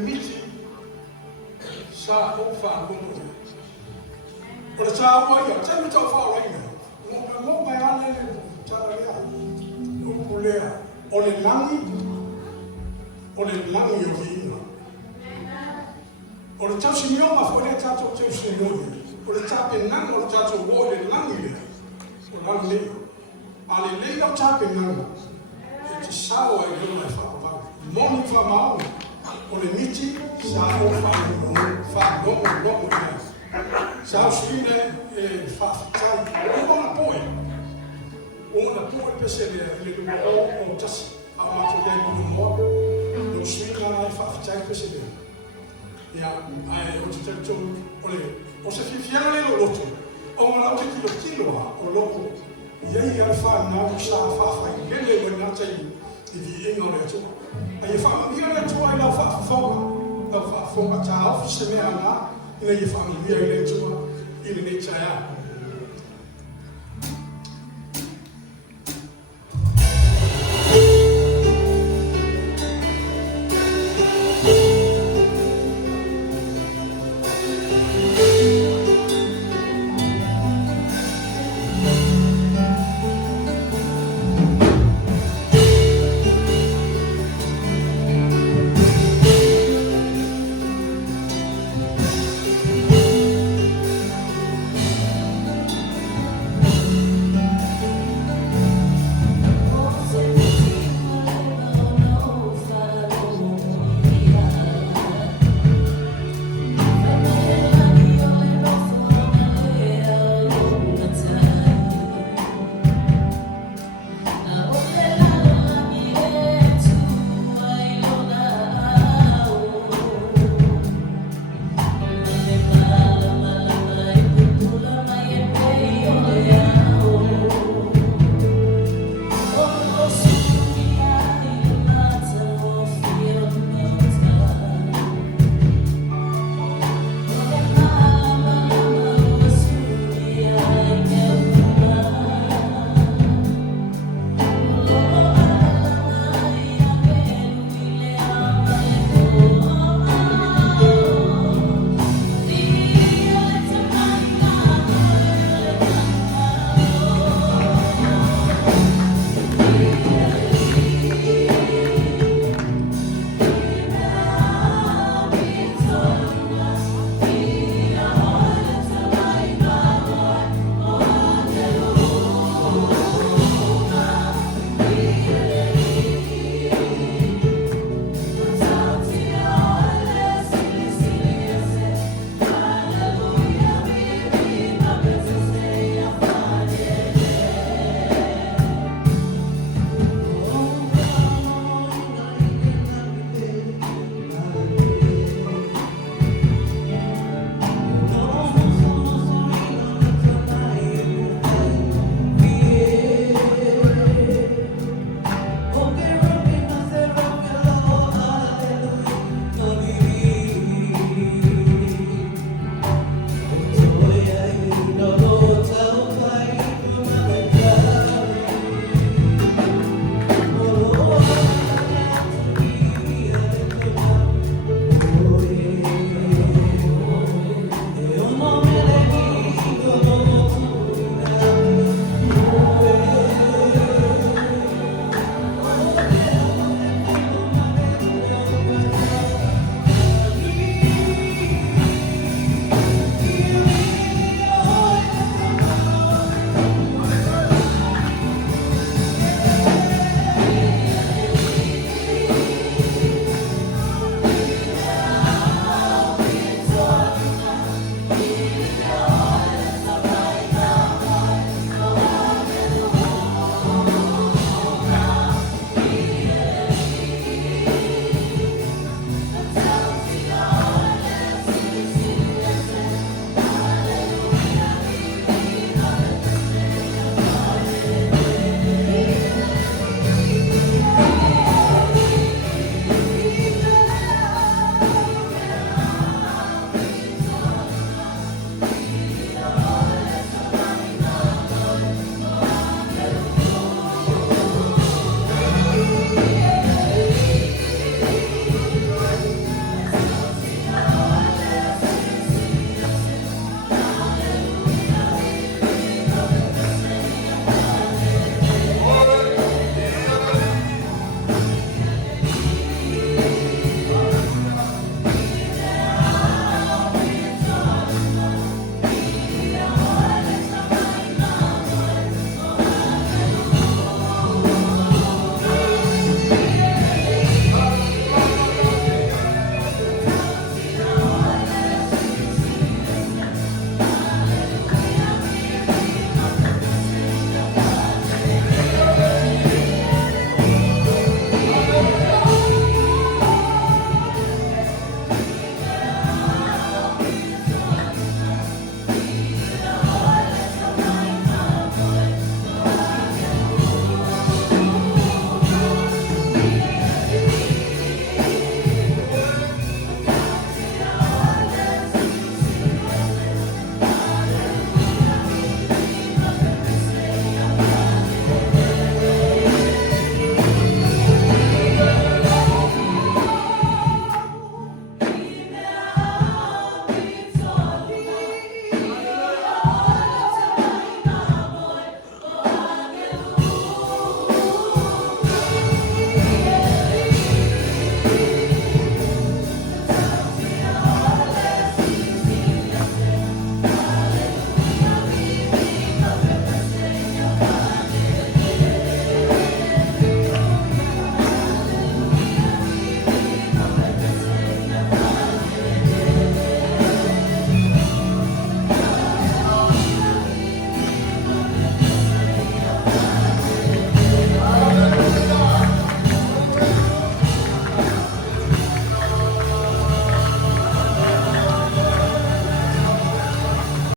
miti sa o fa ko o sa o ya sa mi to fa o ina mo mai ale sa ya o pulea o le langi o ina o le tasi mi o ma fo le tato tasi mi o le tape nang o le tato o le langi le o langi le ale le o tape nang e te sao e le mai fa pa moni fa mau o le miti sa o fa no sa sine e fa tai o na poi pese le o tas a ma to le mo no sine na fa tai pese le ya ai o te to o se fiana le lo to o ma o te kilo o loko ia ia fa na sa fa le na tai e vi e no le to ai fa mi le to ai la fa fonga ta office me ana ina ye family le to ina ne cha